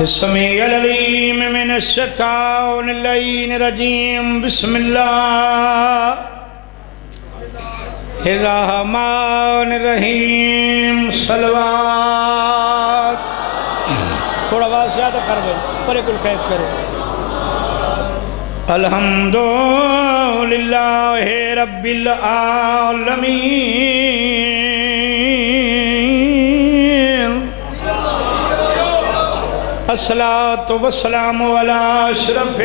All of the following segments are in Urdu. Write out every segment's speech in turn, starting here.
السميع العليم من الشيطان اللعين الرجيم بسم الله الرحمن الرحیم صلوات تھوڑا آواز زیادہ کر دیں پرے کل قید کرو الحمدللہ رب العالمین الصلاة والسلام علی اشرف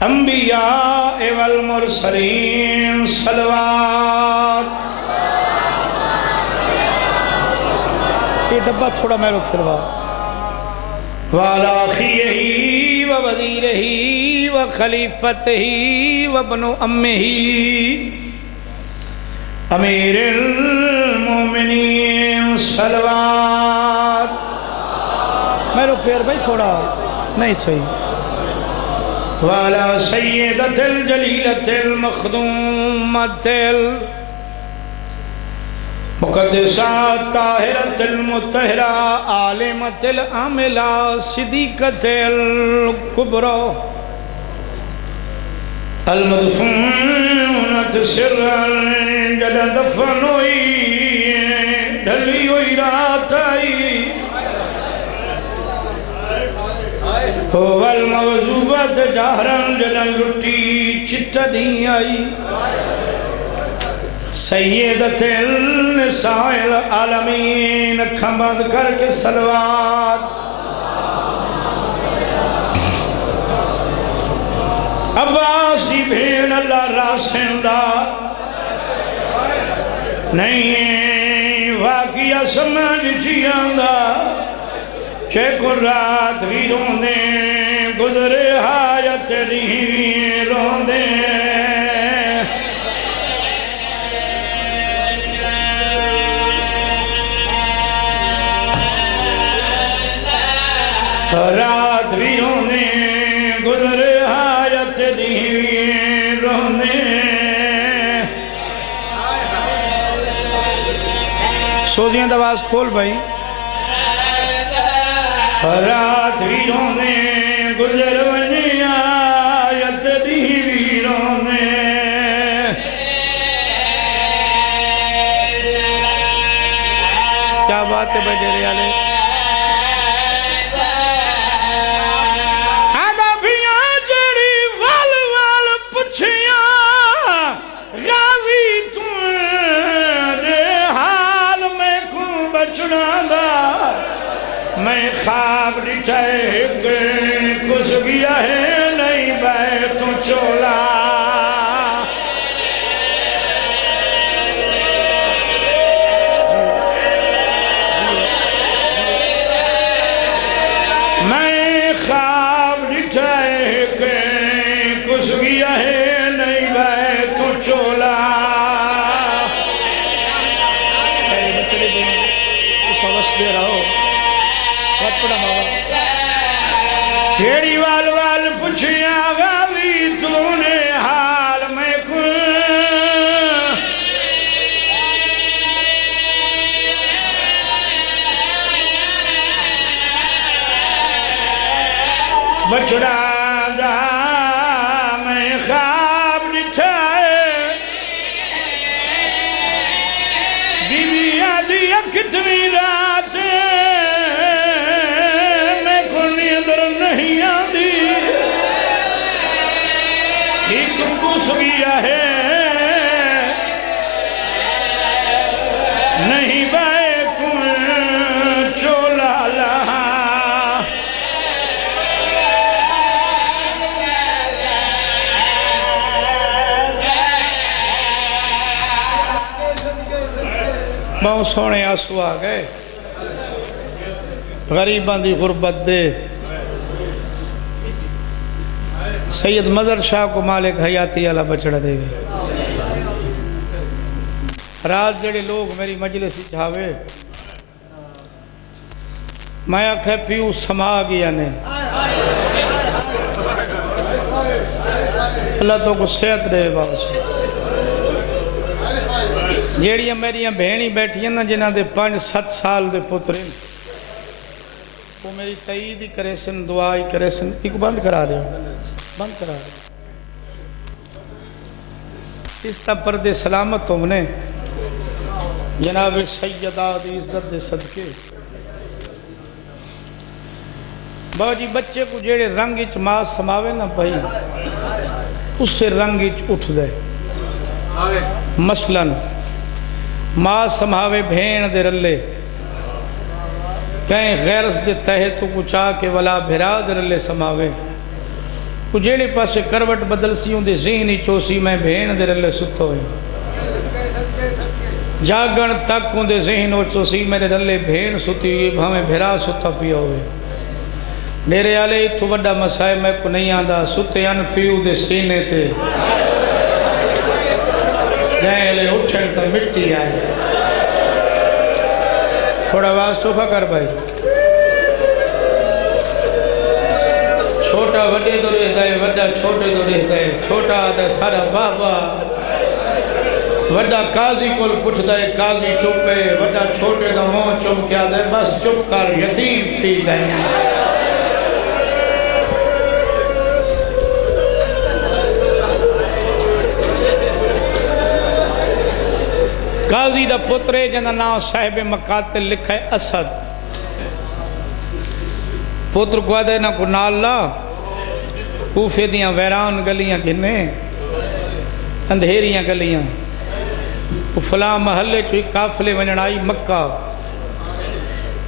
الانبیاء والمرسلین صلوات یہ ڈبہ تھوڑا میرے پھروا وعلی اخیہ ووزیرہ وخلیفتہ وابن امہ امیر المومنین صلوات میرے پھر بھائی تھوڑا نہیں صحیح وعلى سيدة الجليلة المخدومة المقدسة الطاهرة المطهرة عالمة العاملة صديقة الكبرى المدفونة سرا جل دفنوي دليوي راتي والمغضوبات جہران جلن لٹی چتا نہیں آئی سیدت النساء العالمین کھمد کر کے صلوات عباسی بھین اللہ راسندہ نہیں واقعہ سمجھ جیاندہ چیکو رات بھی روندے گزرے حاجت نہیں روندے رات بھی روندے گزرے حاجت نہیں روندے سوزیاں دواز کھول بھائی رات ویروں نے گزر ونی آیت دی ویروں نے کیا بات ہے بھائی ڈیرے آلے آدھابیاں جڑی وال وال پچھیاں غازی تمہارے حال میں کو بچنا دا میں خواب لٹھائے کچھ گیا ہے نہیں بیت چولا میں خواب لٹھائے کچھ گیا ہے نہیں بیت چولا سوس دے رہا ہو تیری وال وال پچھیاں غاوی تو نے حال میں کن بچڑا دا میں خواب لٹھائے بیوی آدھی اکتویں رات نہیں آدھی ایک کس گیا ہے نہیں بائے کن چولا لہا بہت سونے آنسو آ گئے غریباں دی غربت دے سید مظہر شاہ کو مالک حیاتی اللہ بچڑا دے گئے رات جڑے لوگ میری مجلس چاہوے میں آکھے پیو سما گیا نے اللہ تو کو صحت دے باوش جیڑیاں میریاں بہنی بیٹھیاں نا جنہاں دے 5-7 سال دے پترین وہ میری تائید ہی کرے سن، دعا ہی کرے سن. ایک بند کرا دے، بند کرا دے. اس طرح پردے سلامت ہم نے جناب سیدہ دی عزت دے صدقے. بابا جی بچے کو جیڑے رنگ اچ ماں سماوے نہ پئی اس سے رنگ اچ اٹھ دے. مثلا ماں سماوے بھین دے رلے، کہیں غیرس دے تہے تو کو چاہ کے ولا بھرا دے رلے سماوے. کو جیڑے پاسے کروٹ بدل سیوں دے ذہنی چوسی میں بھین دے رلے ستو ہوئے. جاگن تک ہوں دے ذہن و چوسی میرے رلے بھین ستی ہوئی بھامیں بھرا ستا پیا ہوئے. میرے آلے اتھو وڈا مسائے میں کو نہیں آندہ ستے ان پیو دے سینے تے جائیں لے اٹھن تا مٹی آئے. تھوڑا آواز چوکھا کر بھائی. چھوٹا وڈے تو رہتا ہے، وڈا چھوٹے تو رہتا ہے. چھوٹا آدھا سارا بابا، وڈا قاضی کول پچھتا ہے قاضی چپے. وڈا چھوٹے دا ہوں چپ کیا دے بس چپ کر یتیم تھی گئے. قاضی دا پترے جنہ نام صاحب مقاتل لکھا ہے اسد. پتر کو آدھے نہ کو نالا کوفے دیاں ویران گلیاں گھنے اندھیریاں گلیاں. فلاں محلے چوئی کافلے ونجن آئی مکہ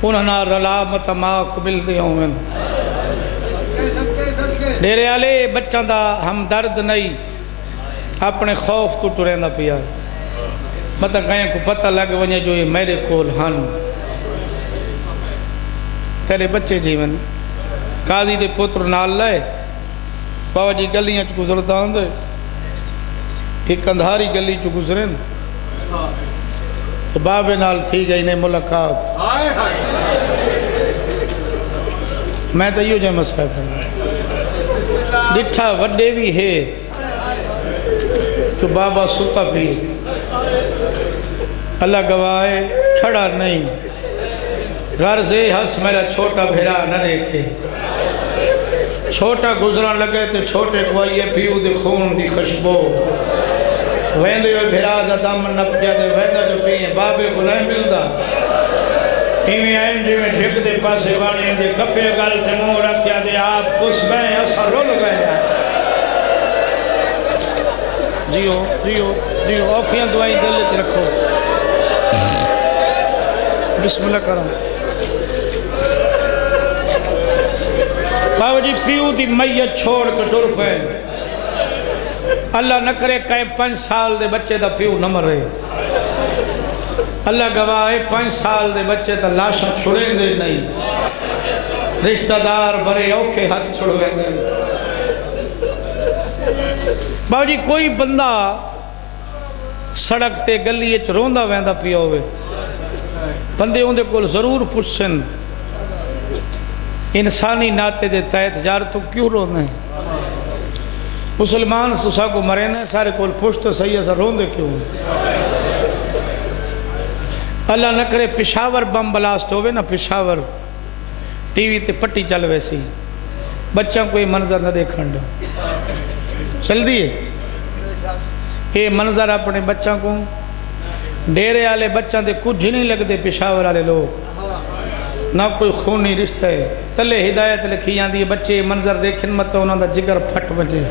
انہاں نا رلا متما قبل دے ہوں. ڈیرے آلے بچہ دا ہمدرد نہیں اپنے خوف تو ٹرین دا پیا. مطلب کہیں کو پتہ لگ ونجے جو یہ میرے کول ہن تیرے بچے جیون. قاضی دے پتر نال لائے بابا جی گلیاں چ گزردا ہوندے. ایک اندھاری گلی چ گزرن تو بابے نال تھی گئی نے ملاقات. میں تو یوں جو مسئلہ ہے ڈٹھا وڈے بھی ہے تو بابا ستا بھی اللہ گواہے کھڑا نہیں. غرض ہس میرا چھوٹا بھیرا نہ دیکھے. چھوٹا گزران لگے تو چھوٹے کو آئیے پیو دے خون دی خوشبو. ویندے ہوئے بھیرا دا دامن نپ کیا دے ویندہ جو پیئے بابے کو نہیں ملدا. ایویں آئیں جی میں ڈھک دے پاسے وانی دے کپے گل تے مو رکھ کیا دے آپ کس میں ایسا رول گئے. جیو جیو جیو اوکھیاں دعائیں دل تے رکھو. بسم اللہ کرم. بابا جی پیو دی میت چھوڑ کے ٹر پے. اللہ نہ کرے کہیں 5 سال دے بچے دا پیو نہ مرے. اللہ گواہ 5 سال دے بچے دا لاشاں چھڑیں دے نہیں. رشتہ دار بڑے اوکھے ہاتھ چھڑویں دے. بابا جی کوئی بندہ سڑک تے گلی اچ روندا ویندا پیا ہوئے بندے ہوندے کول ضرور پوچھن انسانی ناتے دے تحت یار تو کیوں رونے ہیں. مسلمان سسا کو مرے نے سارے کول پوچھتے صحیح ایسا روندے کیوں. اللہ نہ کرے پشاور بم بلاسٹ ہوئے نا پشاور ٹی وی تے پٹی چل ویسی بچوں کو یہ منظر نہ دیکھن دو. چل دیئے یہ منظر اپنے بچوں کو ڈیرے آلے بچوں دے کچھ نہیں لگ دے. پشاور آلے لوگ نہ کوئی خونی رشتہ ہے. تلے ہدایت لکھی جاندی ہے بچے منظر دیکھن مت انہاں دا جگر پھٹ بجے.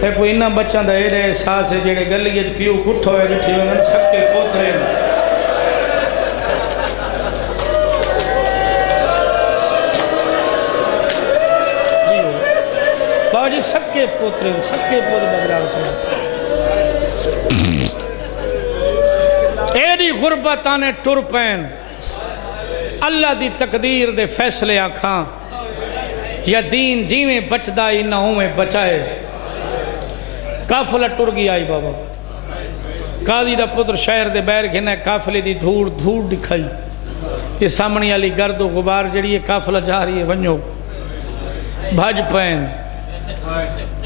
تے کوئی انہاں بچوں دا ایڈے احساس ہے جڑے گلی وچ پیو کٹھ ہوئے ڈٹھی وندن سکے پوترے. بابا جی سکے پوترے بدران سے ایڈی غربتانے ٹر پین. اللہ دی تقدیر دے فیصلے آکھاں یا دین جیویں بچدا انہاں ہوئیں بچائے. قافلہ ٹر گئی آئی بابا. قاضی دا پتر شہر دے بیر گھنے قافلے دی دھوڑ دکھائی. یہ سامنی علی گرد و غبار جڑی یہ قافلہ جا رہی ہے ونجو بھج پین.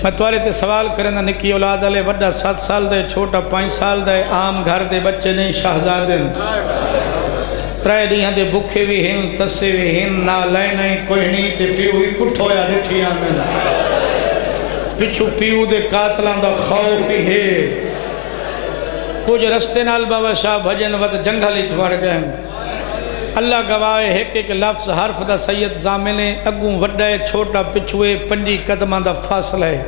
میں توارے تے سوال کریں دا نکی اولاد علی وڈا 7 سال دے چھوٹا 5 سال دے عام گھر دے بچے نہیں شہزادن. ترے دیاں دے بکھے بھی ہن تسے بھی ہن نہ لینے کوئی نہیں تے پیو ہی کٹھو یا رٹھی آمین پچھو پیو دے قاتلان دا خوف ہی ہے کچھ رستے نال بابا شاہ بھجن ود جنگل اچ وڑ گئے اللہ گواہ ایک ایک لفظ حرف دا سید زامنے اگوں وڈے چھوٹا پچھوے پنجی قدمہ دا فاصلہ ہے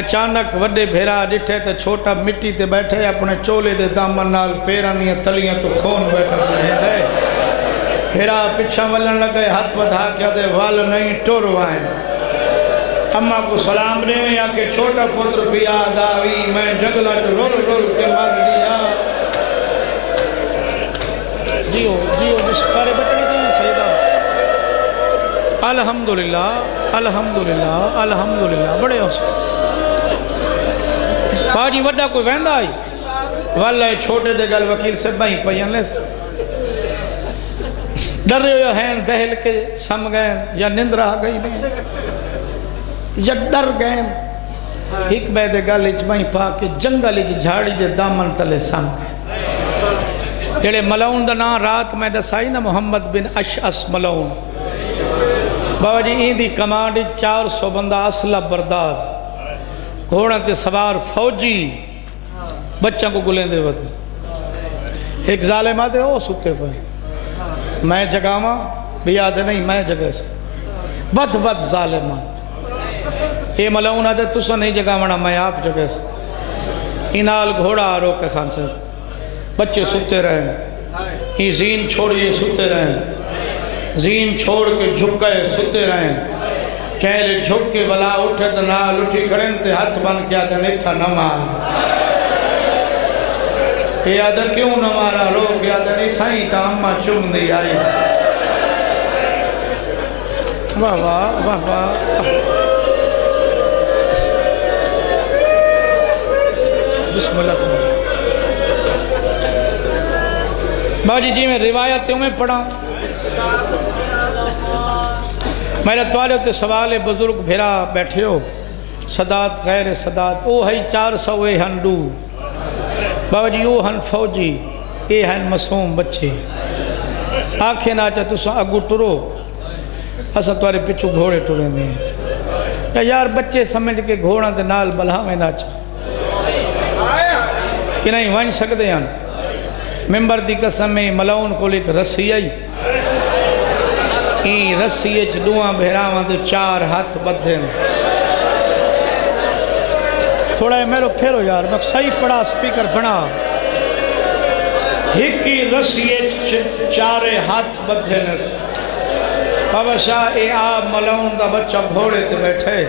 اچانک وڈے بھیرا ڈٹھے تے چھوٹا مٹی تے بیٹھے اپنے چولے دے دامن نال پیران دیاں تلیاں تو خون بیٹھا رہے دے بھیرا پچھا ولن لگے ہاتھ ودھا کیا دے وال نہیں ٹورو آئیں اماں کو سلام دے میں آکے چھوٹا پتر پیا داوی میں جگلہ جو رول رول کے مار دیا جیو جیو مشکارے بچنے دیں سیدہ الحمدللہ الحمدللہ الحمدللہ بڑے حسن باجی وڈا کوئی ویندہ آئی واللہ چھوٹے دے گل وکیل سے بھائی پہیاں لیس ڈر رہے ہو ہیں دہل کے سم گئے یا نندر آ گئی نہیں یا ڈر گئے ایک بے دے گل اچ بھائی پا کے جنگل اچ جھاڑی دے دامن تلے سم گئے جڑے ملعون دا نا رات میں دسائی نا محمد بن اشعث ملعون بابا جی این دی کمانڈ 400 بندہ اسلحہ بردار گھوڑا تے سوار فوجی بچوں کو گلیں دے وقت ایک ظالم آتے ہو سکتے پر میں جگہ ماں بھی آدھے نہیں میں جگہ سے بد بد ظالم اے ملعون آدھے تسا نہیں جگہ مانا میں آپ جگہ سے انال گھوڑا آرو کے خان سے بچے سکتے رہیں یہ زین چھوڑیے سکتے رہیں زین چھوڑ کے جھکے سکتے رہیں کہلے جھک کے بلا اٹھے تو نال اٹھی کریں تے ہاتھ بن کیا دے نہیں تھا نہ مار یہ آدھا کیوں نہ مارا روک یا دے نہیں تھا ہی تا اممہ چم دی آئی واہ واہ واہ واہ بسم اللہ باجی جی میں روایتوں میں پڑھا میرے توالے ہوتے سوال بزرگ بھیرا بیٹھے ہو صدات غیر صدات او ہے 400 اے ہنڈو بابا جی او ہن فوجی اے ہن مسوم بچے آنکھیں ناچا تو سا اگو ٹرو اسا توارے پچھو گھوڑے ٹرے میں یا یار بچے سمجھ کے گھوڑا دے نال بلہا میں ناچا کہ نہیں وائن سکتے ہیں ممبر دی قسم میں ملعون کو لکھ رسی آئی این رسی اچ دوہاں بہراوان دے 4 ہاتھ بدھیں تھوڑا ہے میرو پھیرو یار میں صحیح پڑا سپیکر بنا ہکی رسی اچ 4 ہاتھ بدھیں بابا شاہ اے آپ ملعون دا بچہ گھوڑے تے بیٹھے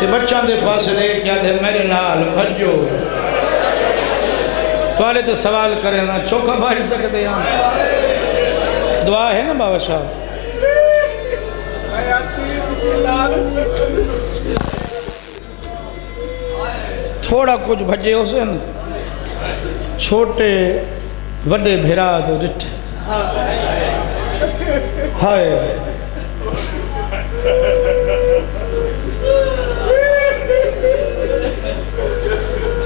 تے بچہ دے پاس دے کیا دے میرے نال بھجو توالے تے سوال کریں نا چوکا بھائی سکتے ہیں دعا ہے نا بابا شاہ تھوڑا کچھ بھجے ہو سے چھوٹے وڈے بھیرا دو رٹھ ہائے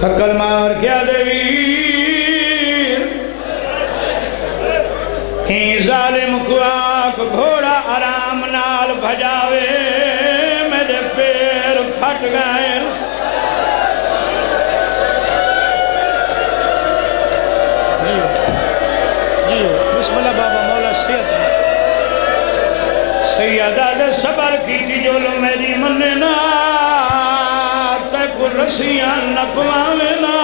حقل مار کیا دیوی ہی ظالم کو آک گھوڑا آرام نال بھجاوے میرے پیر پھٹ گئے جیو بسم اللہ بابا مولا سیدہ دے صبر کی جولو میری مننا تک رسیاں نپواوینا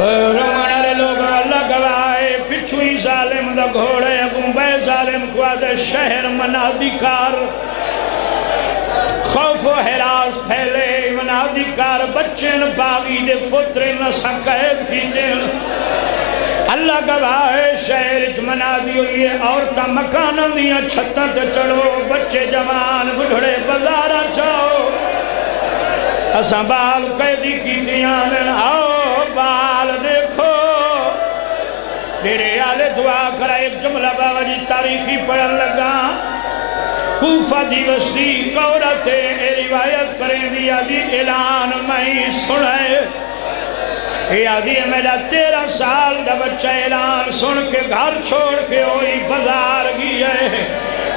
رمانارے لوگ اللہ گوائے پچھوئی ظالم دا گھوڑے گنبے ظالم کو آدھے شہر منادی کار خوف و حراس پھیلے منادی کار بچن باغی دے پتر نسا قید کی دن اللہ گواہ شہر اچ منادی ہوئی ہے عورتہ مکانہ دیا چھتہ تے چڑھو بچے جوان بڑھڑے بزارہ چاہو اساں بال قیدی کی دیانن آؤ بال دیکھو میرے آلے دعا کرا ایک جملہ بابا جی تاریخی پڑھن لگا کوفہ دی وسیع قورتے روایت کریں دیا دی اعلان میں سنائے یہ آدھی ہے میرا 13 سال دا بچہ اعلان سن کے گھر چھوڑ کے ہوئی بازار گئی ہے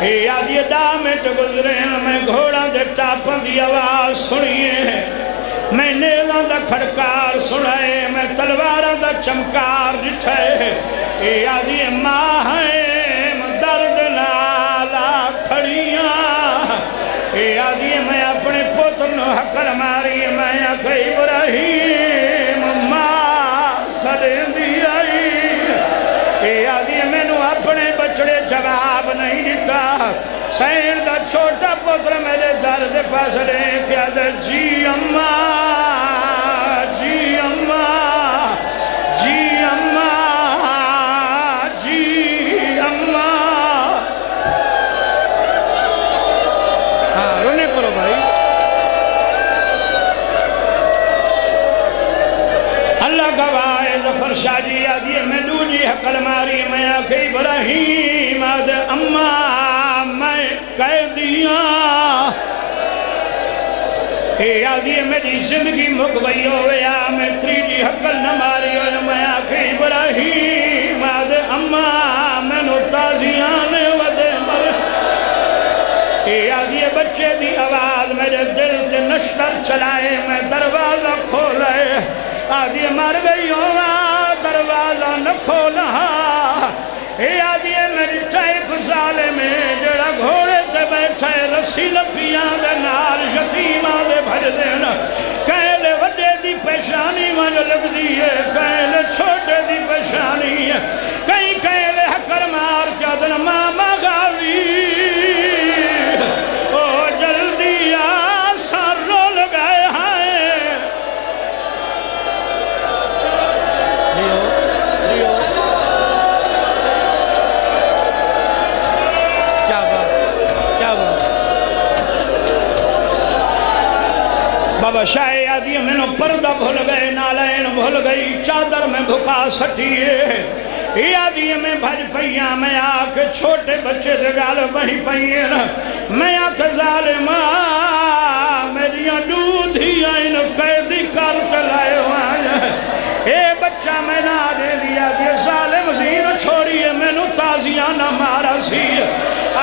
یہ آدھی دا میں تو گزرے میں گھوڑا دے ٹاپن دی آواز سنیے میں نیلان دا کھڑکار سنائے میں تلوارا دا چمکار جٹھائے یہ آدھی ہے ماں ہے درد نالا کھڑیاں یہ آدھی ہے میں اپنے پتر نو حقر ماری میں آکھے ابراہیم ماں سدیں دی آئی یہ آدھی ہے میں نو اپنے بچڑے جواب نہیں دیتا سین دا چھوٹا پتر میرے درد پاس رہے کیا دے جی اماں جی اماں جی اماں جی اماں ہاں رونے کرو بھائی اللہ گواہ ظفر شاہ جی آدھی میں دوجی حقل ماری میں آکھے ابراہیم آدھ اماں میں قیدیاں اے آدھی میری زندگی مقبئی ہویا میں تریجی حقل نہ ماری ہویا میں آکھے ابراہیم آدھ اماں میں نو تازیان ودے مر اے آدھی بچے دی آواز میرے دل سے نشتر چلائے میں دروازہ کھولے آدھی مر گئی ہوا دروازہ نہ کھولا اے آدھی میری 4 سال میں جڑا گھوڑے تے بیٹھے رسی لپیاں دے نال یتیماں دے بھر دینا کہلے وڈے دی پیشانی وانج لگ دیئے کہلے چھوٹے دی پیشانی ہے کہیں کہلے حکر مار کیا دن ماما غاوی او جلدی آسان رو لگائے ہائے بابا شاہ آدھی میں نو پردہ بھول گئے نالین بھول گئی چادر میں بھکا سٹیے یہ آدھی میں بھج پئیاں میں آکے چھوٹے بچے سے گال بہی پئیاں میں آکے ظالماں میریاں دودھیاں ان قیدی کر چلائے ہوئے اے بچہ میں نہ دے دیا دے ظالم زین چھوڑیے میں نو تازیاں نہ مارا سی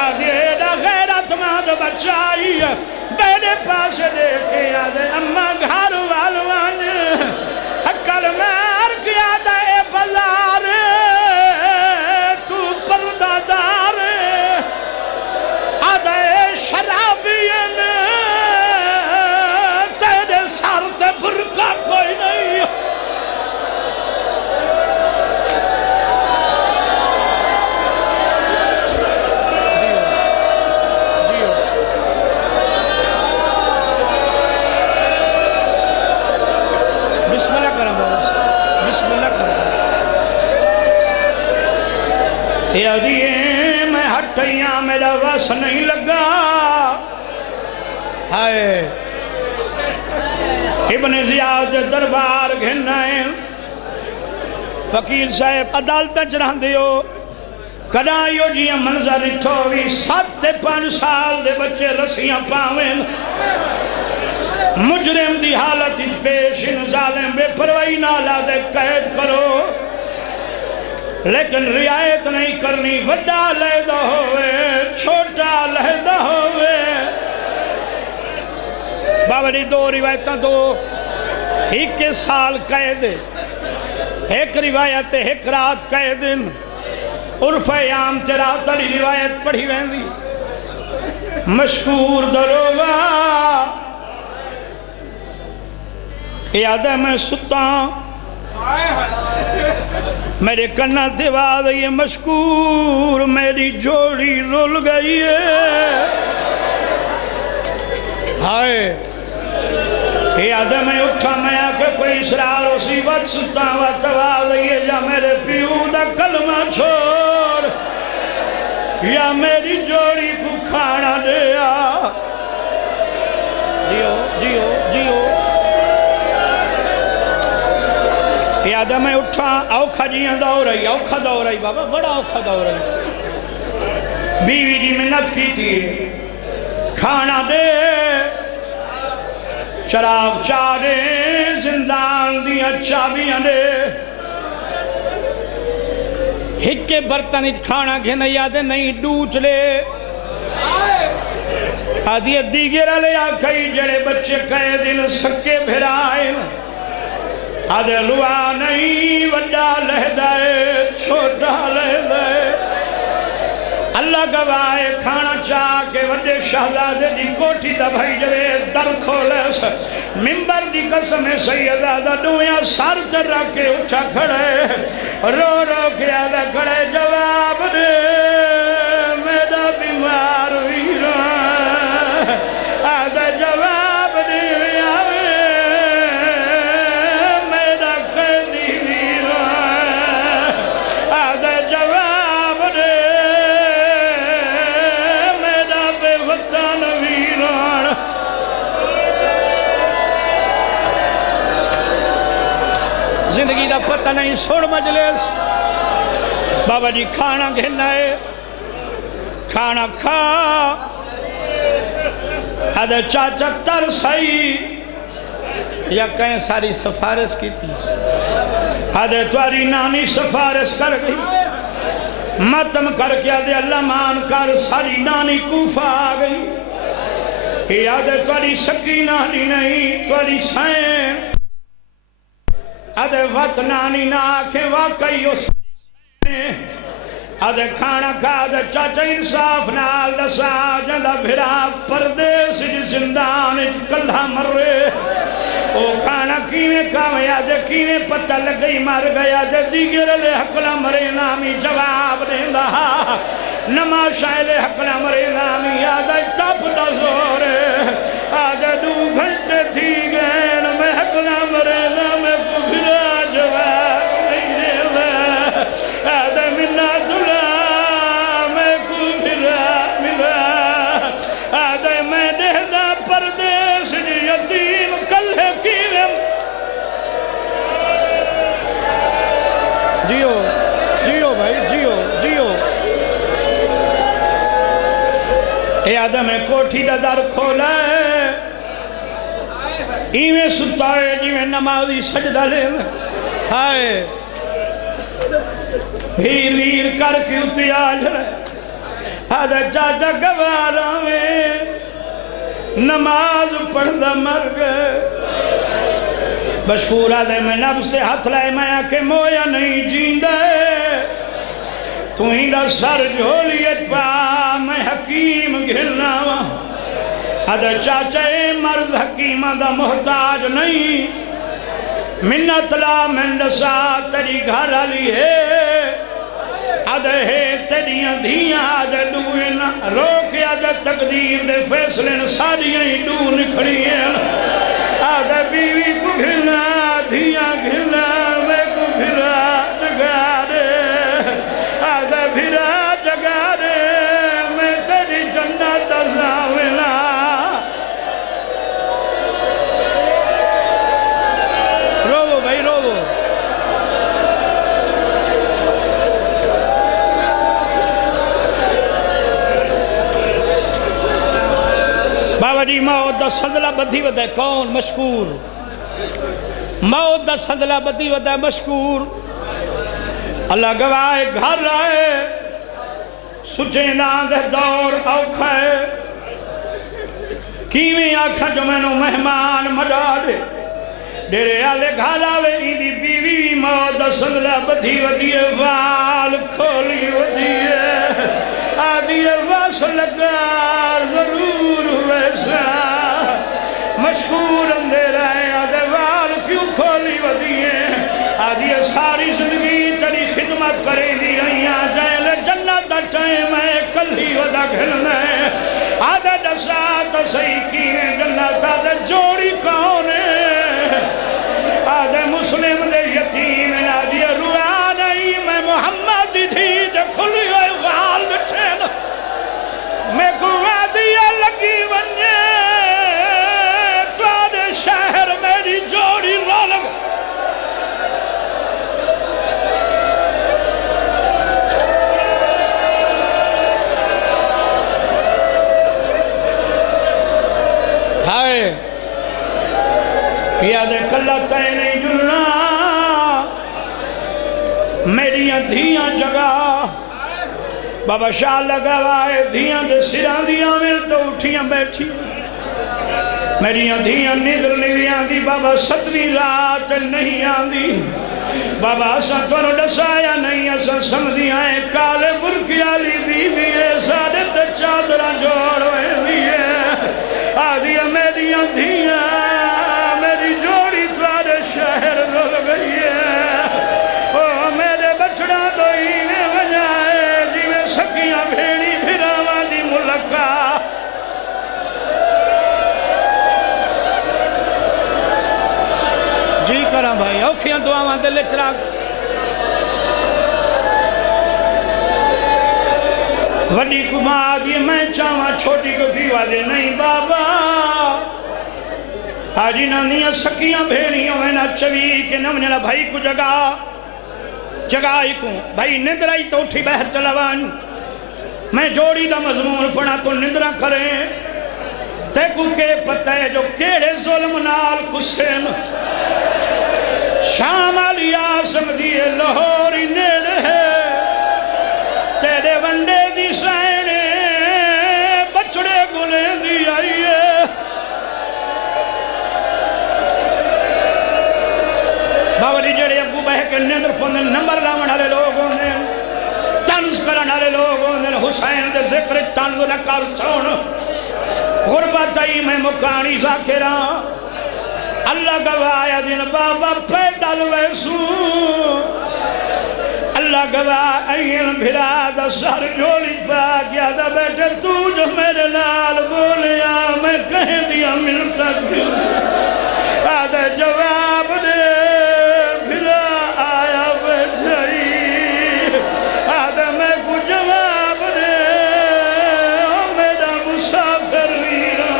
آدھی ایڈا غیرت ماں دو بچہ آئی میرے پاس دیکھے آدھے اماں گھر والوان حقل مار کیا دے بلار تو پردہ دار آدھے شرابین تیرے سر تے برکا کوئی نہیں یہ میں ہٹیاں میرا وس نہیں لگا ہائے ابن زیاد دربار گھنائیں وکیل صاحب عدالت چرہن دیو کڑائیو جی منظر اتھوی 7-5 سال دے بچے رسیاں پاویں مجرم دی حالت پیش ان ظالم بے پروائی نالا دے قید کرو لیکن رعایت نہیں کرنی وڈا لہدہ ہوئے چھوٹا لہدہ ہوئے بابا دی 2 روایتاں 2 ایک سال قید ایک روایت ایک رات قید عرف عام رات والی روایت پڑھی ویندی مشہور دروگا یاد ہے میں ستا میرے کنہ دیواد یہ مشکور میری جوڑی رول گئی ہے ہائے یاد ہے میں اٹھا میں آکے کوئی اسرار اسی وقت ستا واتوال یہ جا میرے پیو دا کلمہ چھوڑ یا میری جوڑی کو کھانا دیا جیو جیو جیو یاد ہے میں اٹھا اوکھا جیاں دو رہی بابا بڑا اوکھا دو رہی بیوی جی منت کی تھی کھانا دے شراب چارے زندہ جنان دیاں چابیاں دے ایک برتن کھانا گھن یاد نہیں ڈوچ لے آدھی دیگر لے آکھائی جڑے بچے کہے دن سکے بھرائیں آدھے لوا نہیں وڈا لہدائے چھوٹا لہدائے اللہ گواہ کھانا چاہ کے وڈے شہزادے دی کوٹھی دا بھائی جوے در کھولے ممبر دی قسم سیدہ دویاں سر تے رکھ کے اٹھا کھڑے رو رو کے آدھا کھڑے جواب دے میرا بیمار ویرا آدھا جواب دے میرا قیدی ویرا آدھا جواب دے میرا بے وطن ویرا زندگی دا پتہ نہیں سوڑ مجلس بابا جی کھانا گھننا ہے کھانا کھا آدھے چاچا ترسائی یا کہیں ساری سفارش کی تھی آدھے تواری نانی سفارش کر گئی ماتم کر کے آدھے اللہ مان کر ساری نانی کوفہ آ گئی آدھے تواری سکی نانی نہیں تواری سائن آدھے وقت نانی نہ آکھیں واقعی اس آدھے کھانا کھا آدھے چاچا انصاف نال دسا جندہ بھرا پردیس جی زندان کلھا مر رہے او کھانا کینے کھاوے آدھے کینے پتہ لگ گئی مر گئی آدھے دیگر لے حقلہ مرے نامی جواب دیں دہا نماشا لے حقلہ مرے نامی آدھے تپ دا زور آدھے 2 گھنٹے تھی گئے میں حقلہ مرے نامی کو بھرا جواب نہیں دے دا آدھے منہ دلا میں کو بھرا ملا آدھے میں دے دا پردیس یتیم کلھے کیلم جیو جیو بھائی جیو جیو اے آدھے میں کوٹھی دا در کھولا ہے ایویں ستائے جیویں نمازی سجدہ لے ہائے بھیر ویر کر کے اتی آج آدھے چاچا گوارا میں نماز پڑھدا مر گئے بشکور آدھے میں نفس سے ہاتھ لائے میں آکے مویا نہیں جیندے تو ہی دا سر جھولیت پا میں حکیم گھرنا آدھے چاچا اے مرض حکیمہ دا محتاج نہیں منت لا مندسا تیری گھر علی ہے آدھے ہے تیریاں دھیاں آدھے دوئے نہ روکے آدھے تقدیر دے فیصلے نہ ساڑیاں ہی دو نکھڑی ہیں آدھے بیوی کو گھرنا دھیاں گھرنا میں کو گھرا جگا دے آدھے بھرا جگا دے میں تیری جنت ازاوینا رو بھائی رو بابا جی موت دا صدلہ بدھی ودہ کون مشکور موت دا صدلہ بدھی ودہ مشکور اللہ گواہ گھر رہے سچے ناندے دور اوکھا ہے کیویں آکھا جو میں نو مہمان مجا دے ڈیرے آلے گھر آوے ایدی بیوی موت دا صدلہ بدھی ودھی وال کھولی ودھی آدھی واس لگا ضرور ویسا مشکور اندھیرا ہے آدھے وال کیوں کھولی ودھی آدھی ساری زندگی تری خدمت کریں دی آئیاں جائیں لے جنت دا ٹائم ہے کلی ودا گھلنا ہے آدھے دسا تو صحیح کی ہے جنت آدھے جوڑی کون ہے آدھے مسلم دے یتیم آدھی رویا نہیں میں محمد دی دے کھلی ہوئے وال بٹھے میں کو وادیا لگی ونجے توڑے شہر میری جوڑی رولگ ہائے یادے کلہ تے نہیں جلنا میری دھیاں جگہ بابا شاہ لگوائے دھیاں دے سران دیاں مل تو اٹھیاں بیٹھی میری دھیاں نیدر نہیں آندی بابا 7ویں رات نہیں آندی بابا اسا تھوڑا ڈسایا نہیں اسا سمجھی آئے کالے برکی آلی بی بی ہے ساڑے تے چادرہ جوڑ ہوئے بھی ہے آدھی میری دھیاں میری جوڑی توارے شہر رول گئی ہے او میرے بچڑا تو ہی میں بجائے جی میں سکیاں بھیڑی بھراواں دی ملکہ جی کرا بھائی اوکھیاں دعاواں دے لچ رکھ وڈی کو ماں دی میں چاہاں چھوٹی کو پیوا دے نہیں بابا آجی نانیاں سکیاں بھیڑیوں میں نہ چوی کہ نمجھنا بھائی کو جگائی کو بھائی نندرائی تو اٹھی بہر چلاوان میں جوڑی دا مضمون پڑھا تو نندرہ کریں تے کو کے پتہ ہے جو کیڑے ظلم نال کسین شام علی آسم دیئے لاہوری نیڑ ہے تیرے ونڈے دی سائنے بچڑے گلے دی آئیے باوری جڑے ابو بہ کے نیندر پندن نمبر لاؤن ہلے لوگوں نے تنز کرن ہلے لوگوں نے حسین دے ذکر تنز نکال سون غربت آئی میں مکانی ذاکران اللہ گوایا دن بابا پیدل ویسو اللہ گواہ این بھرا سر جوڑی پا گیا دا بیٹھے تو جو میرے نال بولیا میں کہیں دیا ملتا کیوں آدھے جواب دے بھرا آیا بیٹھائی آدھے میں کو جواب دے میرا مسافر ویرا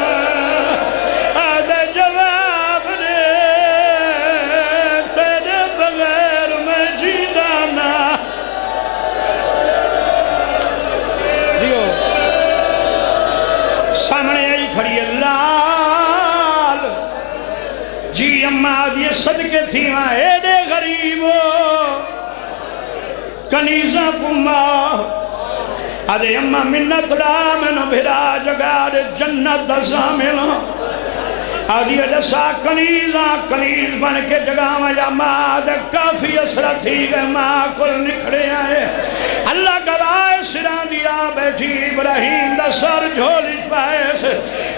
آدھے جواب دے تیرے بغیر میں جیدانا دیو سامنے آئی کھڑی لال جی اماں یہ صدقے تھی وہاں ایڈے غریبو کنیزہ کمبا آدھے اماں منت لا میں نو بھرا جگہ دے جنت دسا ملا آدھی جسا کنیز بن کے جگہ میں یا ماں دے کافی اثرہ تھی گئے ماں کل نکھڑے آئے اللہ گوائے سران دیا بیٹھی ابراہیم دا سر جھولی پائے سے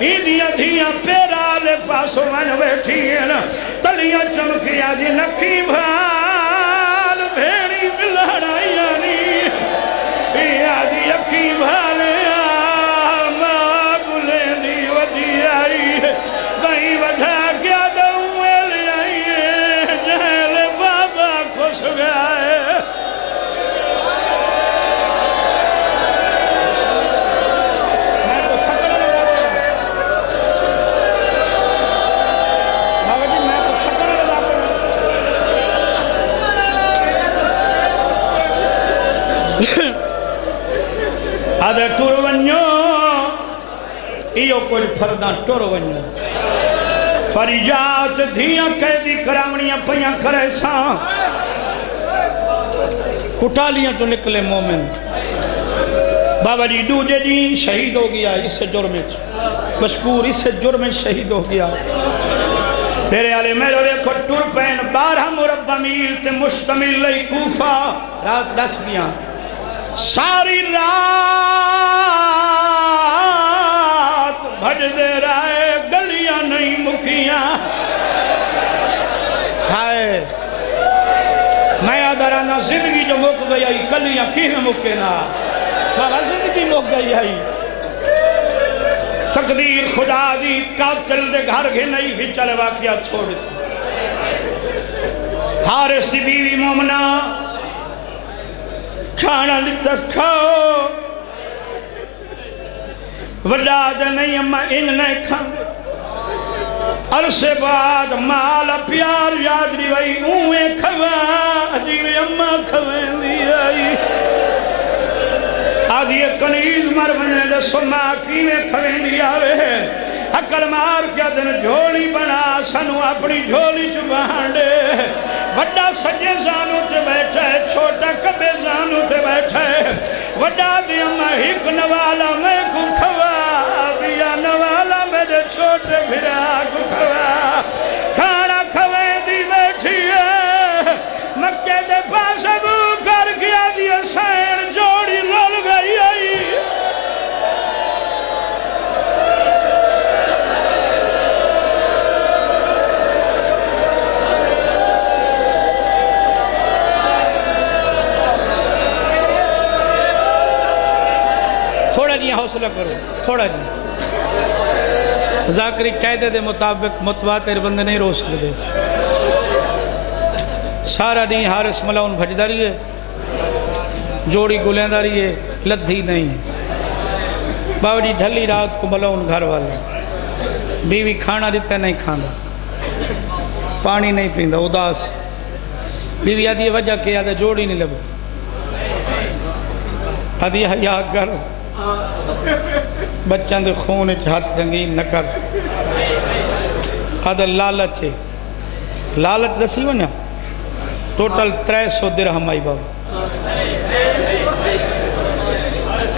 ایدیاں دھیاں پیرا لے پاسوں میں بیٹھی ہیں تلیاں چمکی آدھی نکی بھال بھیڑی بلڑائی آنی آدھی اکی بھالے ماں گلے دی ودی آئی کہیں وجہ کیا دوئے لے آئیے جہل بابا خوش گئے آدھے ٹور ونیو ایو کوئی پھرداں ٹور ونیو پریجات دھیاں قیدی کراونیاں پہیاں کرے ساں کٹالیاں تو نکلے مومن بابا جی دوجے جی شہید ہو گیا اس سے جرم مشکور اس سے جرم شہید ہو گیا تیرے آلے میرے دیکھو ٹور پین 12 مربع میل تے مشتمل لئی کوفہ رات 10 گیا ساری رات بھج دے رائے گلیاں نہیں مکھیاں ہائے میں آدھرانا زندگی جو مک گئی آئی گلیاں کی میں مکے نا بابا زندگی مک گئی آئی تقدیر خدا دی قاتل دے گھر گھے نہیں بھی چلے واقعات چھوڑ دی حارس دی بیوی مومنہ کھانا لکھتس کھاؤ وڈا دے نہیں اماں ان نہیں کھانے عرصے بعد مالا پیار یاد ریوائی اوے کھوا جیوے اماں کھویں دی آئی آدھی کنیز مرمنے دے سما کیوے کھویں دی آوے اکل مار کیا دن جھولی بنا سنو اپنی جھولی چبان دے وڈا سجے زانو تے بیٹھا ہے چھوٹا چھوٹا کبے زانو تے بیٹھے وڈا دیا میں ہک نوالا میں کو کھوا بیا نوالا میرے چھوٹے بھرا کو کھوا کھانا کھوے دی بیٹھی ہے مکے دے پاس ابو کر گیا دیا سین جوڑی لول گئی آئی تھوڑا جی حوصلہ کرو تھوڑا جی ذاکری قیدے دے مطابق متواتر بندے نہیں رو سکتے سارا نہیں حارس ملاؤن بھجدہ رہی ہے جوڑی گلیندہ رہی ہے لدھی نہیں بابا جی ڈھلی رات کو ملاؤن گھر والے بیوی کھانا دیتا نہیں کھانا پانی نہیں پیندہ اداس بیوی آدھی وجہ کہ آدھا جوڑی نہیں لب آدھی حیاء کر بچان دے خون ہاتھ رنگین نہ کر آدھا لالچ ہے لالچ دسی ونیا ٹوٹل 300 درہم آئی بابا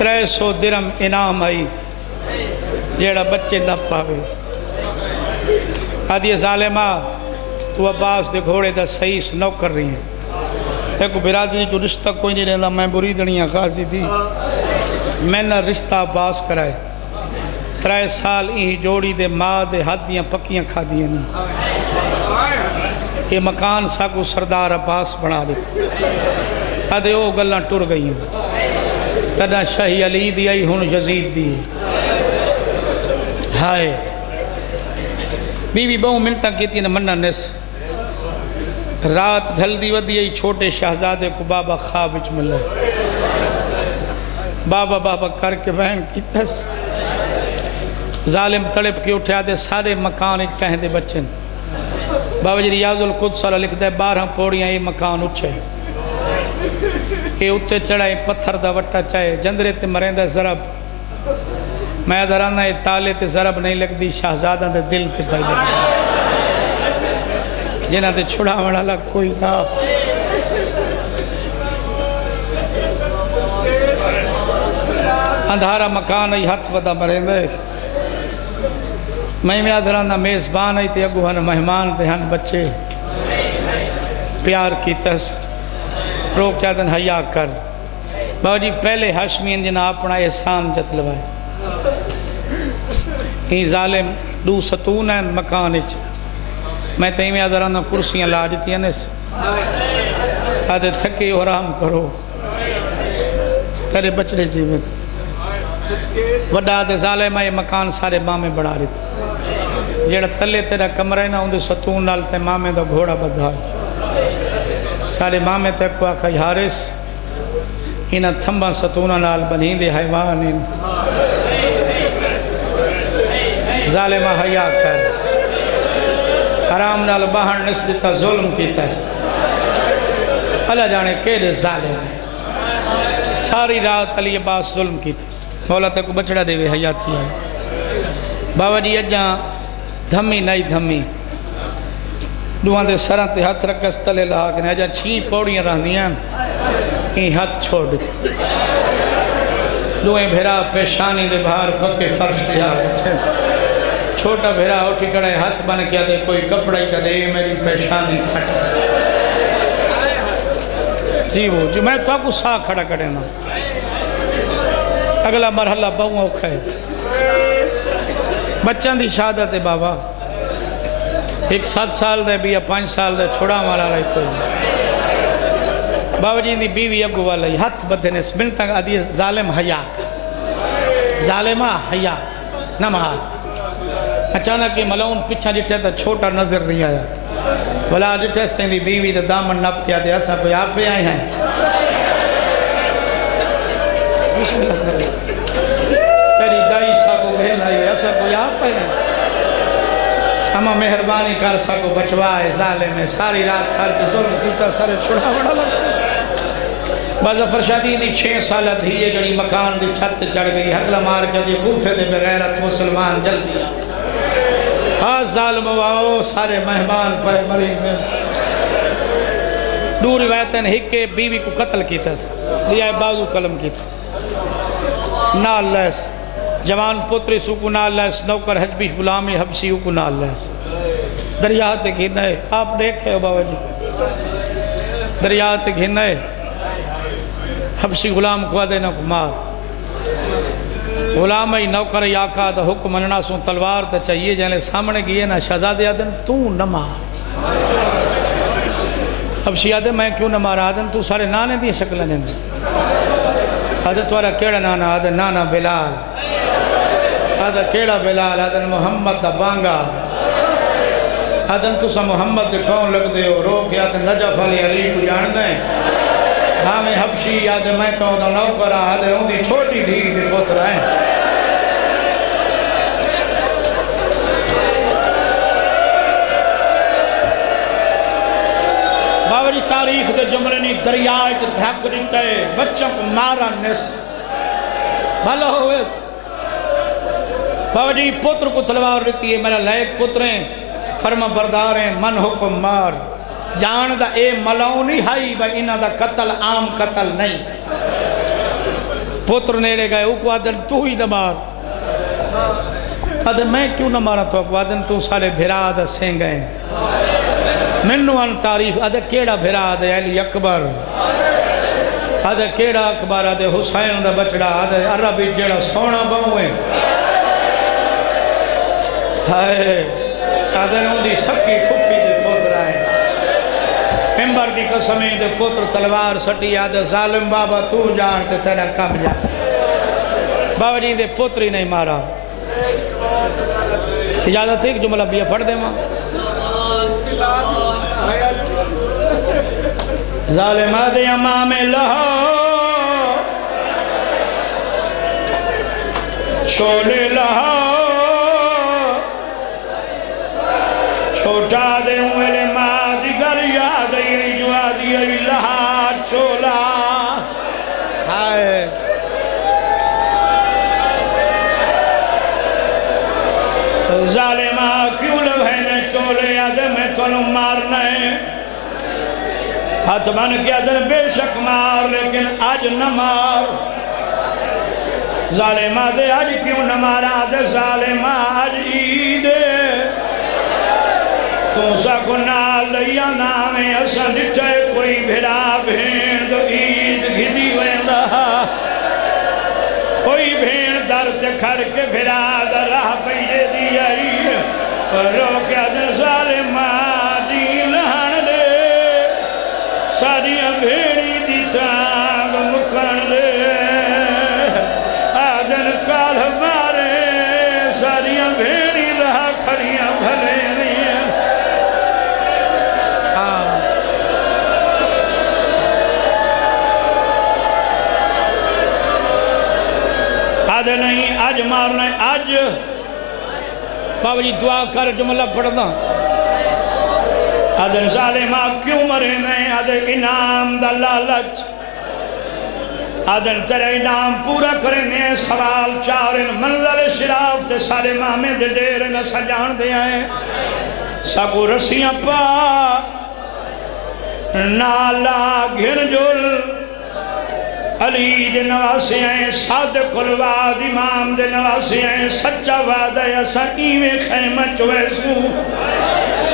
300 درہم انعام آئی جیڑا بچے نہ پاوے آدھی ظالمہ تو عباس دے گھوڑے دا صحیح سے نو کر رہی ہیں تے کو برادری جو رشتہ کوئی نہیں رہتا میں بری دنیا خاصی تھی میں نہ رشتہ عباس کرائے 3 سال ہی جوڑی دے ماں دے ہاتھیاں پکیاں کھا دیئے نہیں یہ مکان سا کو سردار عباس بنا دیتا آدھے او گلہ ٹر گئی ہیں تنہ شاہی علی دی آئی ہن یزید دی ہائے بیوی بہو منتہ کیتی ہیں منہ نس رات ڈھل دی ودی آئی چھوٹے شہزادے کو بابا خواب اچ ملے بابا بابا کر کے بہن کی تس ظالم تڑپ کے اٹھے آدھے سارے مکان اچ کہیں دے بچن بابا جی ریاض القدس اللہ لکھ دے 12 پوڑیاں یہ مکان اچھے یہ اٹھے چڑھائے پتھر دا وٹا چاہے جندرے تے مرین دا ضرب میں درانا یہ تالے تے ضرب نہیں لگ دی شہزادہ دے دل تے بھائی لگ جنہ تے چھڑا وڑا لگ کوئی نہ اندھارا مکان ای ہتھ ودا مرین دے میں یاد رہنا میزبان آئی تے اگو ہن مہمان تے ہن بچے پیار کی تس رو کیا دن حیاء کر بابا جی پہلے ہاشمین جنہ اپنا احسان جت لوائے ہی ظالم دو ستون ہیں مکان اچ میں تیمی یاد رہنا کرسیاں لاجتی ہیں نس آدھے تھکی حرام کرو تیرے بچڑے جیوے وڈا دے ظالمہ یہ مکان سارے ماں میں بڑھا رہی تھا جیڑا تلے تیرا کمرہ نہ ہوندے ستون نال تے ماں میں دا گھوڑا بدھائی سارے ماں میں تے کو آکھا حارس انہا تھمبا ستونہ نال بنہیں دے حیوان ان ظالمہ حیاء کر حرام نال باہر نسلتا ظلم کی تیس اللہ جانے کیلے ظالم ہے ساری رات علی عباس ظلم کی تیس مولا تے کو بچڑا دے وے حیات کیا بابا جی اجاں دھمی نہیں دھمی دوہاں دے سران تے ہاتھ رکھس تلے لہا کہ اجاں 6 پوڑیاں رہ دیاں ہی ہاتھ چھوڑ دیتے دوہیں بھیرا پیشانی دے باہر پکے فرش دیا چھوٹا بھیرا اٹھی کڑے ہاتھ بن کیا دے کوئی کپڑا ہی دے میری پیشانی کھٹ جی وہ جو میں تو آپ کو سا کھڑا کڑے نا اگلا مرحلہ بہوں اوکھا ہے بچان دی شہادت ہے بابا 7 سال دے بھی یا 5 سال دے چھوڑا مالا رہی کوئی بابا جی دی بیوی اگو والا ہاتھ بدھنے سمن تک آدھی ظالم حیاء ظالمہ حیاء نماز اچانک یہ ملعون پچھا جٹھے تا چھوٹا نظر نہیں آیا بلا جٹھے ستیں دی بیوی دا دامن نپ کیا دے ایسا کوئی آپ بھی آئے ہیں بسم اللہ کرے تیری دائی ساکو بہن آئی ایسا کوئی آپ آئے ہیں اما مہربانی کر سکو بچوائے ظالم ہے ساری رات سر ظلم کیتا سر چھڑا بڑا لگتا بازفر شادی دی 6 سالہ تھی یہ جڑی مکان دی چھت چڑھ گئی حقلہ مار کے دی گوفے دے بغیرت مسلمان جل دیا ظالم واؤ سارے مہمان پہ مرین میں دو روایتیں ایک کے بیوی کو قتل کیتا لیا بازو قلم کیتا نال لیس جوان پتری سو کو نال لیس نوکر حجبی غلامی حبشیوں کو نال لیس دریا تے گھنا ہے آپ دیکھے ہو بابا جی دریا تے گھنا ہے حبشی غلام کو دے نہ کمار غلام ہی نوکر ہی آقا دا حکم مننا سوں تلوار تا چاہیے جہنے سامنے گئے نا شہزادے آدن تو نہ مار حبشی آدھے میں کیوں نہ مارا آدن تو سارے نانے دیئے شکلیں دیں آدھے توارا کیڑا نانا آدھے نانا بلال آدھے کیڑا بلال آدھے محمد دا بانگا آدھے تو سا محمد دے کون لگ دے ہو رو کہ آدھے نجف علی علی کو جان دیں ہاں میں حبشی آدھے میں تو دا نوکرہ آدھے ہوں دی چھوٹی دھیری دے پوت رہے ہیں بابا جی تاریخ دے جملے نہیں دریائے کے دھک دیتا ہے بچوں کو مارا نس بھلا ہوئے بابا جی پتر کو تلوار دیتی ہے میرا لائق پتریں فرما بردار ہیں من حکم مار جان دا اے ملونی ہائی با انہ دا قتل عام قتل نہیں پتر نیڑے گئے اوکو آدھن تو ہی نہ مار آدھن میں کیوں نہ مارا تو اوکو آدھن تو سارے بھرا دا سینگ گئے منو ان تعریف آدھے کیڑا بھرا دے علی اکبر آدھے کیڑا اکبر آدھے حسین دا بچڑا آدھے عربی جیڑا سونا بہویں ہائے آدھے نو دی سکی کھپی دے پوت رہے ممبر کی قسمیں دے پتر تلوار سٹی آدھے ظالم بابا تو جانتے تیرا کم جا بابا جی دے پتری نہیں مارا اجازت ایک جملہ بھی پڑھ دے ماں ظالم آدھے امام لہو چھولے لہو چھوٹا دے ہوئے ماں دیگر یاد ایری جو آدھی ای لہا چولا ہائے ظالمہ کیوں لبھینے چولے آدھے میں تنو مارنے ہاتھ بن کے آدھے بے شک مار لیکن آج نہ مار ظالمہ دے آج کیوں نہ مارا دے ظالمہ آج عید تو سا کو نال لیا نامے اسا ڈٹھے کوئی بھرا بھین دو عید گھدی ویندہ کوئی بھین درد کھر کے بھرا در راہ پیجے دیا رو کیا در ظالمہ دی لہن دے ساریاں بھیڑی دی تانگ مکن دے آدن کال ہمارے ساریاں بھیڑی رہا کھڑیاں بھلے آدھے نہیں آج مارنا ہے آج بابا جی دعا کر جملہ پڑھنا آدھے ظالمہ کیوں مرے نہیں آدھے انعام دا لالچ آدھے تیرے انعام پورا کرنے سوال چارن منظر شراف تے سارے مامے دے دیر نہ سجان دے آئے سکو رسیاں پا نالا گھن جل علی دے نواسی ہیں صادق الواد امام دے نواسی ہیں سچا وعدہ ایسا ایوے خیمہ چویسو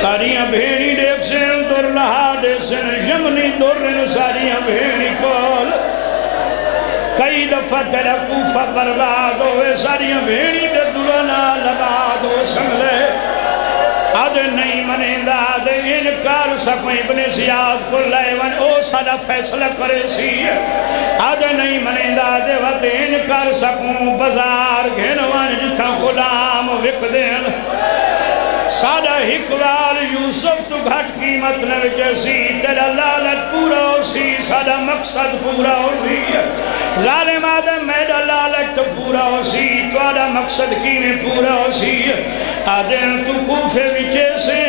ساریاں بھیڑی دیکھ سن در لہا دے سن یمنی درن ساریاں بھیڑی کول کئی دفعہ تیرا کوفہ برباد ہوئے ساریاں بھیڑی دے درنا لباد ہو سنگلے آدھے نہیں منیندہ آدھے انکار سکوں ابن زیاد کو لیون او سادہ فیصلہ کرے سی آدھے نہیں منیندہ آدھے وقت انکار سکوں بزار گھنوان جتا غلام وک دین سادہ حکوال یوسف تو گھٹ قیمت نہ جیسی تیرا لالت پورا ہو سی سادہ مقصد پورا ہو سی ظالم آدم میڈا لالت تو پورا ہو سی تو آدھا مقصد کی میں پورا ہو سی آدھیں تو کوفے وچے سے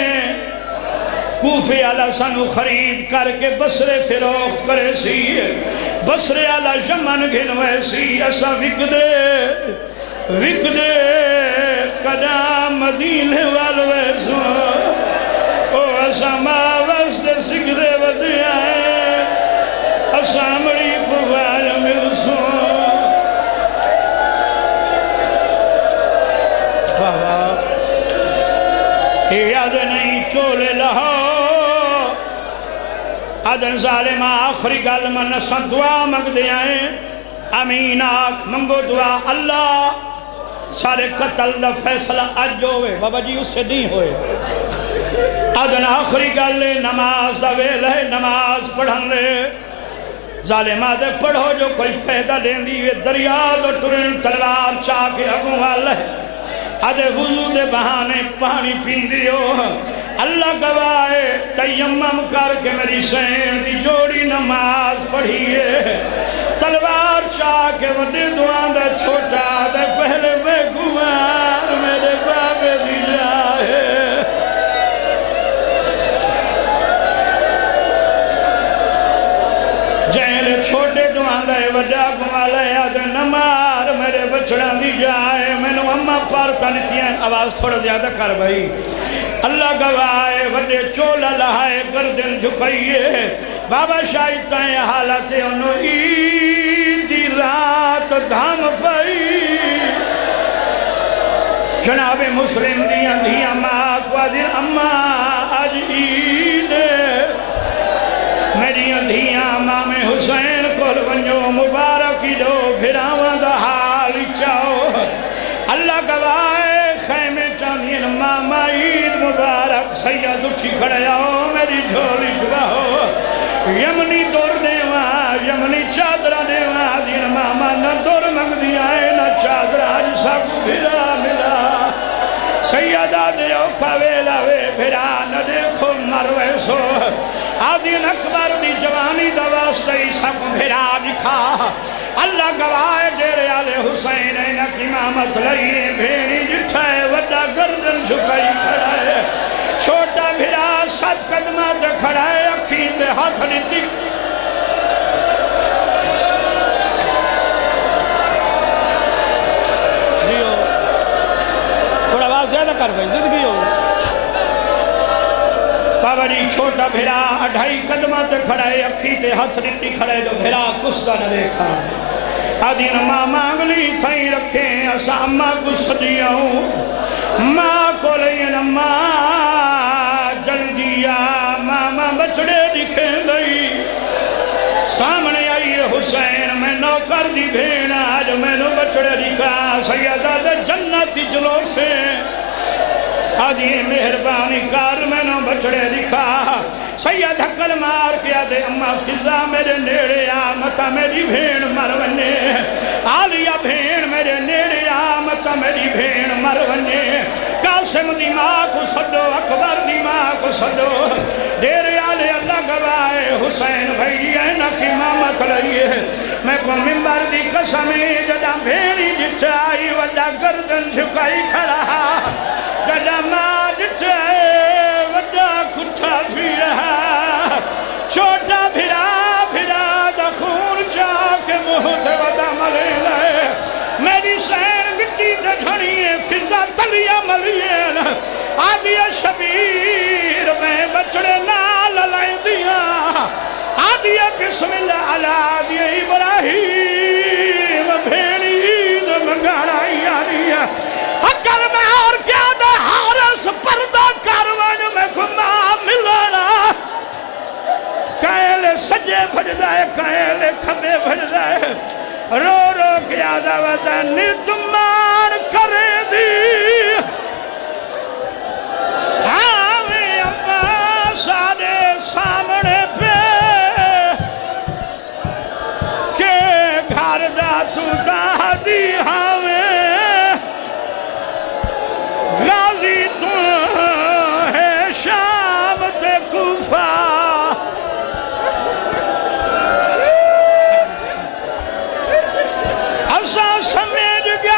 کوفے علا سنو خرید کر کے بسرے فروخت کرے سی بسرے علا جمن گھنوے سی ایسا وک دے قدام مدینے والوے سو او ایسا ماوست سکھ دے ودیائے سامری پوال ملسو بابا یاد نہیں چولے لہو آدن ظالمہ آخری گل من سن دعا مگ دے آئیں امین آکھ منگو دعا اللہ سارے قتل دا فیصلہ اج ہوئے بابا جی اس سے نہیں ہوئے آدن آخری گل لے نماز دا ویل ہے نماز پڑھن لے ظالمہ دے پڑھو جو کوئی فیدہ دین دیوے دریا دو ٹرین تلوار چاہ کے اگوں والے آدھے وضو دے بہانے پانی پین دیو اللہ گواہے تیمم کر کے میری سین دی جوڑی نماز پڑھیے تلوار چاہ کے وڈے دعان دے چھوٹا دے پہلے میں گوان میرے بابے دی جائے جہلے چھوٹے دعان دے وڈا گوان لے آدھے نمار میرے بچڑا دی جائے میں نو اممہ پارتا نتیاں آواز تھوڑا زیادہ کر بھائی اللہ گواہے وڈے چولا لہائے گردن جھکائیے بابا شاہدتائیں حالت انہوں عید دی رات دھام پائی جناب مسلم دیاں دیاں ماں کو دل اماں آج عید میری دیاں امام حسین کو ونجو مبارکی دو بھراواں دا حال چاہو اللہ گواہے خیمے چاندین ماما عید مبارک سید اٹھی کھڑے آؤ میری جھولی چھڑاؤ یمنی دور دیوا یمنی چادرہ دیوا دین ماما نہ دور مگ دیا ہے نہ چادرہ آج سب بھرا ملا سیدہ دیو کھویلا وے بھرا نہ دیکھو مروے سو آدین اکبر دی جوانی دواستی سب بھرا دکھا اللہ گواہ دیرے آلے حسین اینک امامت لئیے بھیڑی جٹھائے وڈا گردن جھکائی کھڑائے چھوٹا بھرا سات قدمات کھڑائے اکھین دے ہاتھ لیتی جیو تھوڑا آواز زیادہ کر بھائی زندگی ہو بابا جی چھوٹا بھرا اڑھائی قدمات کھڑائے اکھین دے ہاتھ لیتی کھڑائے جو بھرا کستا نہ دیکھا آدین ماں مانگلی تھائی رکھیں اسا اماں کس دیاؤں ماں کو لین ماں جلدیا ماما بچڑے دکھیں گئی سامنے آئی حسین میں نوکر دی بھین آج میں نو بچڑے دکھا سیدہ دے جنتی جلو سے آدھی مہربانی کار میں نو بچڑے دکھا سید حقل مار کیا دے اممہ فضا میرے نیڑے آمتا میری بھین مرونے آلیا بھین میرے نیڑے آمتا میری بھین مرونے قاسم دی ماں کو صدو اکبر دی ماں کو صدو دیرے آلے اللہ گواہے حسین بھائی اینک امامت لئیے میں کو ممبر دی قسمی جدا بھینی جٹائی وڈا گردن جھکائی کھڑا جدا ماں جٹائی وڈا کٹھا بھی رہا چھوٹا بھرا بھرا دا خون جا کے مہد ودا ملے لئے میری سین مٹی دے گھڑیے فضا تلیا ملیے آدیا شبیر میں بچڑے نال لائیں دیا آدیا بسم اللہ علی آدیا ابراہیم بھیڑی عید مگاڑائی آدیا حکر میں اور کیا دا حارس پردہ کاروان میں گھما ملانا کائلے سجے بھج دائے کائلے کھبے بھج دائے رو رو کیا دا وطن تمہار کرے دی ہمیں اپنا سارے سامنے پہ کہ گھر دا تو دا دی ہمیں غازی تو ہے شام تے کوفہ اسا سمجھ گیا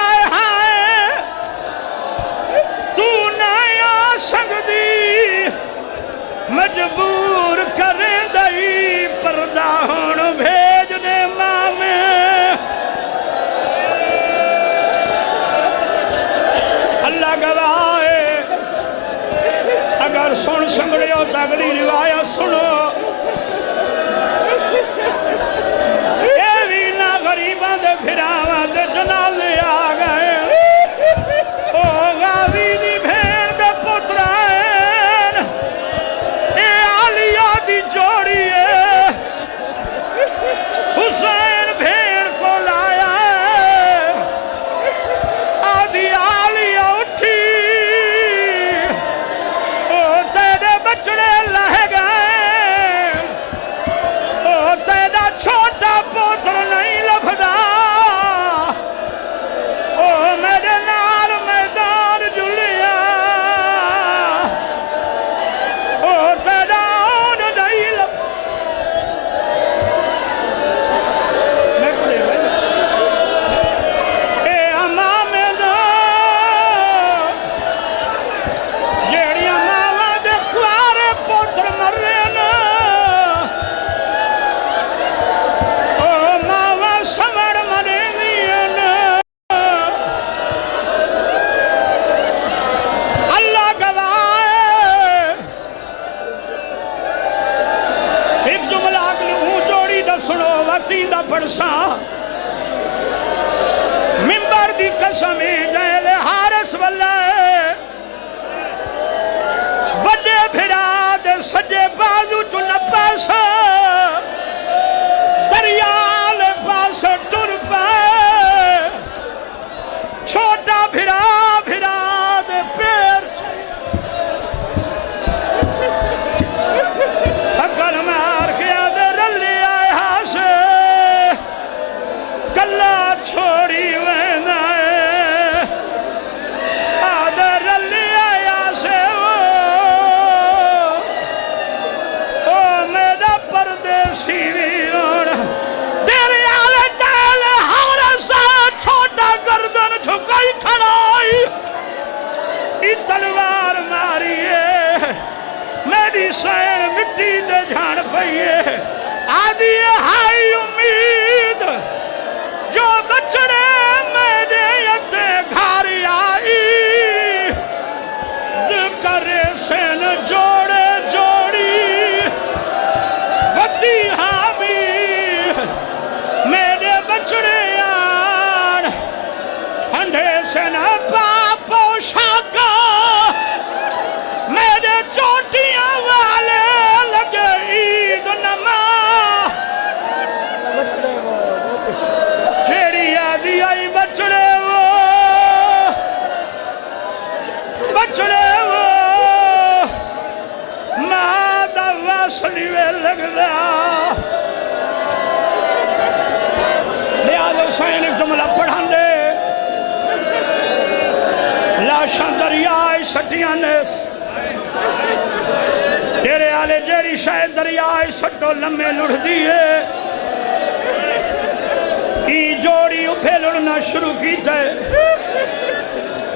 ایک جملہ اگلی ہوں جوڑی دا سنو وقتی دا پڑسا ممبر دی قسمی جیل حارس واللہ بڑے بھرا دے سجے بازو تو نپاس دریال پاس ٹر پائے چھوٹا بھرا بھرا دے پیر اگر مار گیا دے رلی آئے ہاسے کلا چھوڑی وینا ہے آدھے رلی آئے ہاسے او میرا پردیسی ویون تیرے آلے ٹالے ہمارے ساتھ چھوٹا گردن جھکائی کھڑائی ای تلوار ماریے میری سین مٹی دے جھان پئیے آدھی ہائی امید جو بچڑے میرے یتے گھر آئی کرے سین جوڑے جوڑی بدی حامی میرے بچڑے آن انڈے سین پاپو شاکا میرے چوٹیاں والے لگے عید نما جیڑی آدھی آئی بچڑے وہ ماں دا واسلی وے لگ دا لہذا سین جملہ پڑھان دے لاشاں دریائے سٹیاں نے تیرے آلے جیڑی شاید دریائے سٹو لمے لڑ دیئے ای جوڑی اپھے لڑنا شروع کی تھے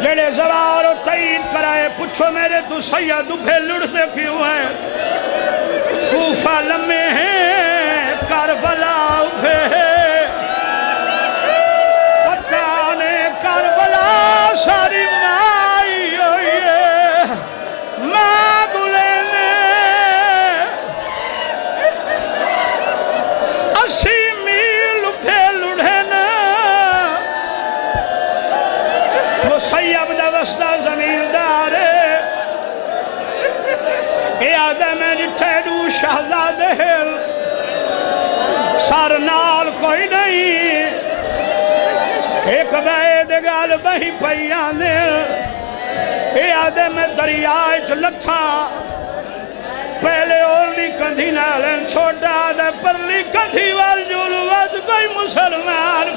جیڑے زوار و تعین کرائے پچھو میرے تو سید اپھے لڑتے کیوں ہیں کوفہ لمے ہیں کربلا اپھے پتانے کربلا ساری مائی ہوئی ہے ماں گلے نے 80 میل اپھے لڑے نا مسیب دا وسطہ زمیندار اے آدم جتھے دو شہزادے سر نال کوئی نہیں ایک بید گال بہی پیانے اے آدم دریائے جو لکھا پہلے اولی کندھی نالن چھوٹا دے پرلی کندھی والجول وز کوئی مسلمان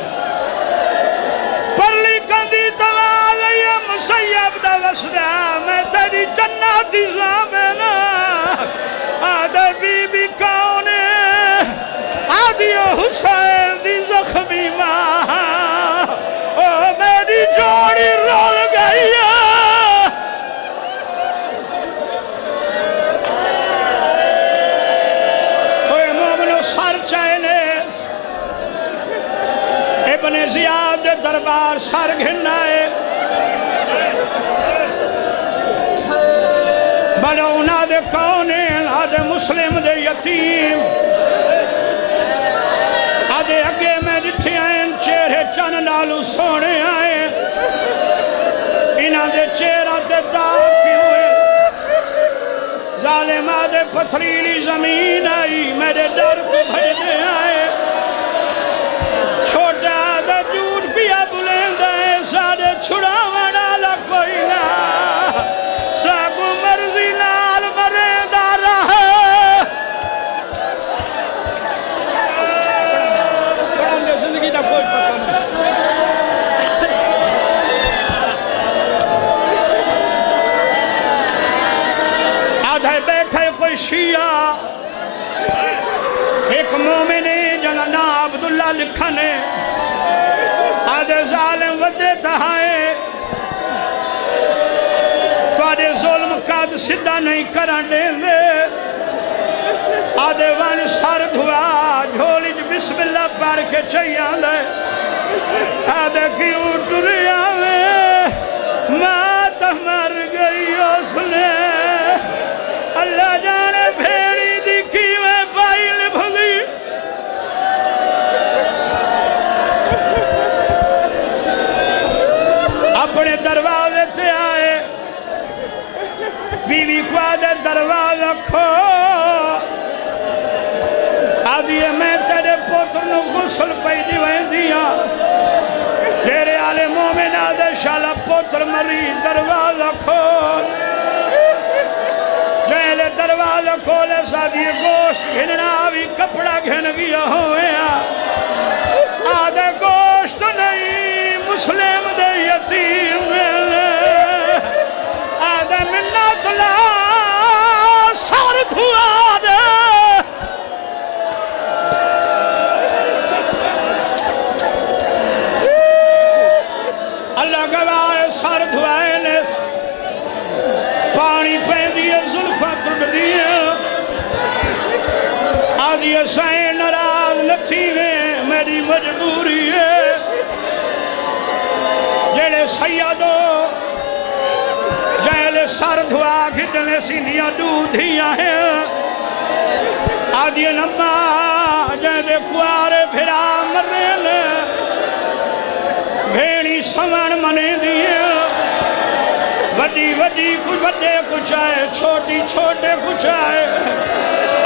پرلی کندھی توال یہ مسیب دا وسدہ میں تیری جناتی زامنہ آدھے بی بی کاؤنے آدھی حسین دی زخمی ماں او میری جوڑی رول گئی اوہ مومنو سر چائنے ابن زیاد دربار سر گھنائے بلونا دے کونے آدھے مسلم دے یتیم آدھے اگے میں جتھے آئیں چہرے چن نالو سونے آئیں انہاں دے چہرہ دے داغ کیوں ہیں ظالم آدھے پتھریلی زمین آئی میرے ڈر کو بھجنے آئے چھوٹا آدھے جھوٹ پیا بلند ہے سادے چھڑا وڑا کوئی نہ سب مرضی نال مرے دارا ہے پڑھان دے زندگی دا کوئی پتہ نہیں آدھے بیٹھے کوئی شیعہ ایک مومنی جنہ نا عبداللہ لکھنے آدھے ظالم ودے تہائے تو آدھے ظلم قد سدھا نہیں کرن دے آدھے وان سر دھوا جھولی جو بسم اللہ پار کے چاہیاں دے آدھے کیوں ٹریا میں مات مر گئی اس نے اللہ جانے بھیڑی دکھی میں پائی غسل پئی دیوائندیاں تیرے آلے مومن آدھے شالا پوتر مری دروازہ کھول جیلے دروازہ کھولے سادی گوشت گھننا بھی کپڑا گھن گیا ہوئے آدھے گوشت نہیں مسلم دے یتیم آدھے منت لا سار دھوا دے اللہ گواہ سار دھوائے نے پانی پہ دیئے ظلفہ ٹوٹ دیئے آدھی سائیں نراز نتھی میں میری مجبوری ہے جیلے سیادو جیلے سر دھوا گھٹنے سینیاں دودھیاں ہیں آدھی نمہ جیلے کوارے پھرا مرین بھیڑی سمن منے دیئے وڈی وڈی کچھ وڈے کچھ آئے چھوٹی چھوٹے کچھ آئے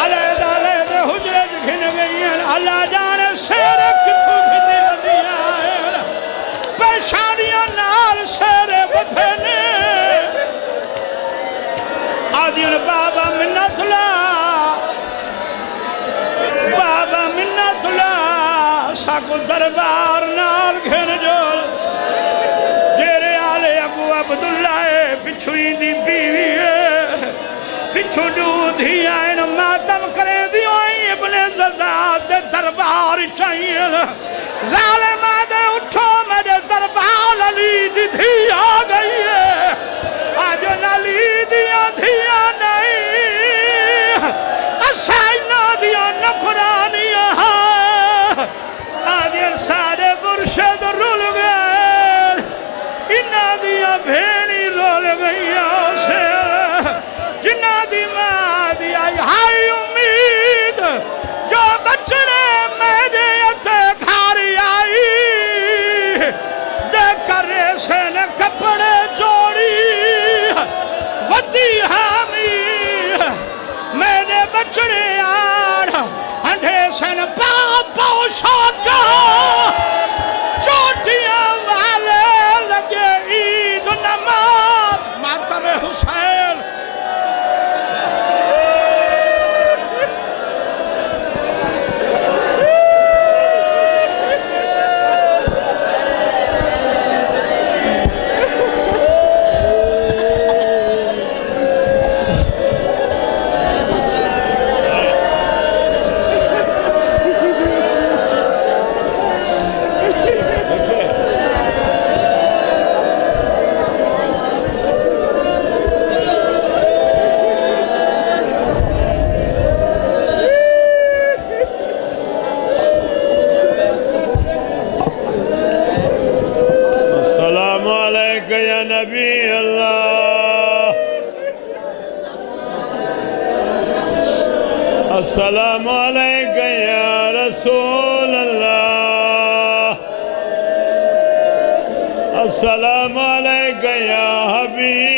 علیدہ علیدہ حجرت گھن گئی ہیں اللہ جانے سیرے کتھو گھنے ندیاں ہیں پیشانیاں نال سیرے بدھنے آدھین بابا منت لا بابا منت لا ساکو دربار نال گھن جول جیرے آلے ابو عبداللہ پچھوئی دی بیوی ہے پچھو دودھی آئین ماتم کرے دیوئی ابن زرداد دے دربار چاہیے ظالم آدھے اٹھو میرے دربار علی دی دھی آ گئی ہے آج علی دیا دھیا نہیں اسائنہ دیا نکرانیاں آج سارے برشد رول گئے انہ دیا بھیڑی رول گئی سے جنہ دی ماں دیا ہائی امید جو بچڑے میرے اتے گھاری آئی دیکھ کر ایسے نے کپڑے جوڑی ودی حامی میرے بچڑے آڑ انڈے سے نے پاپا شاکا چوٹیاں والے لگے عید نماز ماتم حسین یا نبی اللہ السلام علیکہ یا رسول اللہ السلام علیکہ یا حبیب